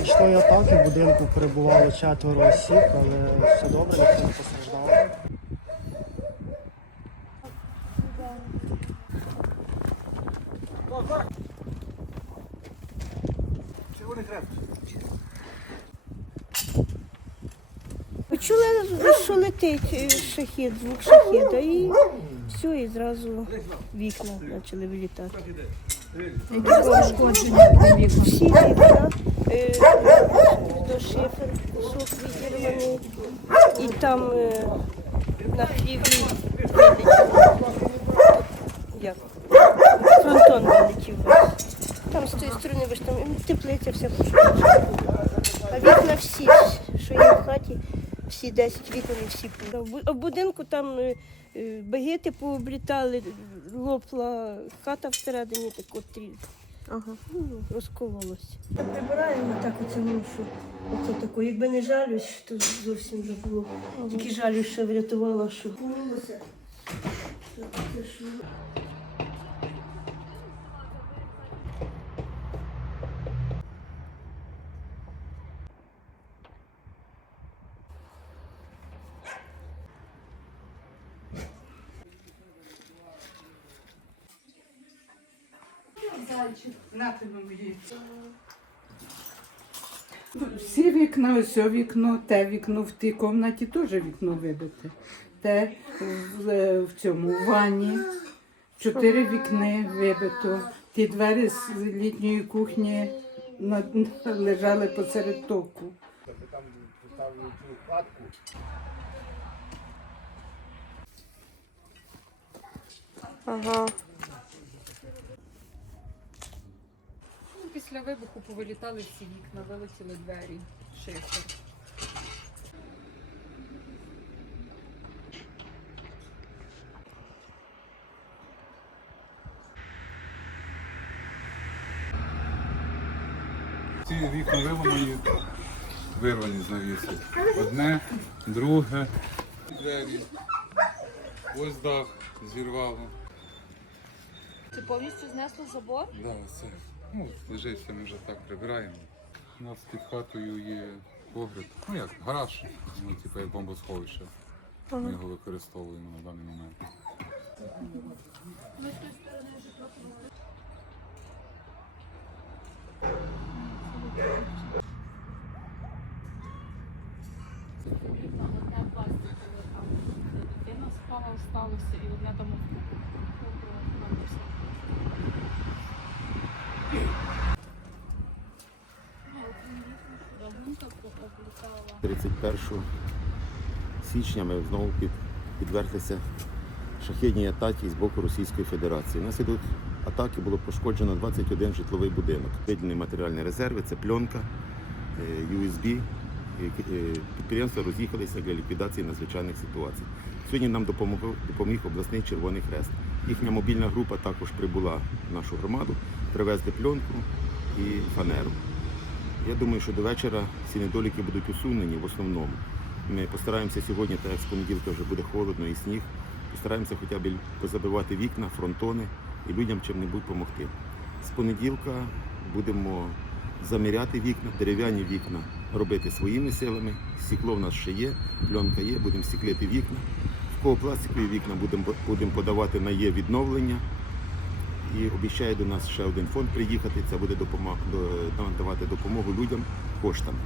Нічної атаки в будинку перебувало четверо осіб, але все добре, ніхто не постраждав. Почули, що летить е, шахід, звук шахіда, і все, і зразу вікна почали вилітати. Всі вікна, е, до шифер, кусок відірваний, і там е, на хліві. Як? Фронтон вилетів. Там з тої сторони, ви ж там теплиця вся пошкоджена. А вікна всі, що є в хаті, всі 10 вікон і всі. А в А будинку там е, е, багети пооблітали, лопла хата всередині так от трі- Ага. ну. Прибираємо так оце ну, оце тако. Якби не жалюсь, то зовсім вже було. Тільки жалюсь, що врятувала, що. На тебе мої. Всі вікна, ось о вікно, те вікно в тій кімнаті теж вікно вибите. Те в, е, в цьому в ванні. Чотири вікни вибито. Ті двері з літньої кухні на- лежали посеред току. Ага. Після вибуху повилітали всі вікна, вилетіли двері, шифер. Ці вікна виламані, вирвані з навіси. Одне, друге, двері. Ось дах зірвало. Це повністю знесло забор? Да, це. Ну, лежить, ми вже так прибираємо. У нас під хатою є погреб. Ну як, гараж. Ну, типу як бомбосховище. Ми його використовуємо на даний момент. Дитина спала, сталося, і одне там 31 січня ми знову під, підверглися шахідній атаці з боку Російської Федерації. Внаслідок атаки було пошкоджено 21 житловий будинок. Виділені матеріальні резерви, це пленка, е, USB. Е, е, Підприємства роз'їхалися для ліквідації надзвичайних ситуацій. Сьогодні нам допомог, допоміг обласний Червоний Хрест. Їхня мобільна група також прибула в нашу громаду, привезли пленку і фанеру. Я думаю, що до вечора ці недоліки будуть усунені в основному. Ми постараємося сьогодні, так як з понеділка вже буде холодно і сніг, постараємося хоча б позабивати вікна, фронтони і людям чим-небудь допомогти. З понеділка будемо заміряти вікна, дерев'яні вікна робити своїми силами. Стекло в нас ще є, пленка є, будемо стеклити вікна. В кого пластикові вікна будемо будемо подавати на є відновлення. І обіцяє до нас ще один фонд приїхати. Це буде допомагати до- допомогу людям коштами.